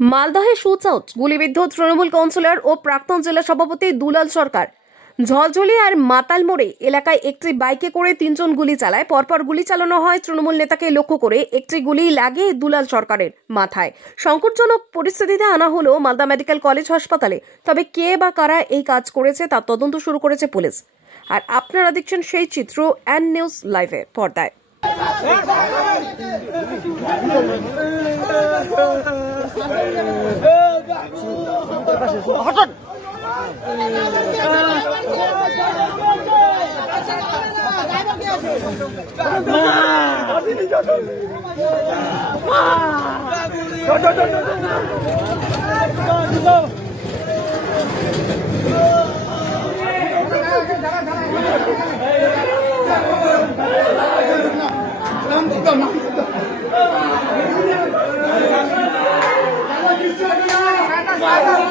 মালদহে shootout, গুলিবিদ্ধ Trinamool councillor ও প্রাক্তন জেলা সভাপতি দুলাল সরকার। ঝলঝলি আর মাতাল মোড়ে এলাকায় একটি বাইকে করে তিনজন গুলি চালায়। পরপর গুলি চালানো হয় তৃণমূল নেতাকে লক্ষ্য করে। একটি গুলি লাগে দুলাল সরকারের মাথায়। সংকটজনক পরিস্থিতিতে আনা হলো মালদা মেডিকেল কলেজ হাসপাতালে। তবে কে বা কারা এই কাজ করেছে তার তদন্ত শুরু করেছে পুলিশ। আর আপনারা দেখছেন সেই চিত্র এন নিউজ লাইভে পর্দায়। Vamos!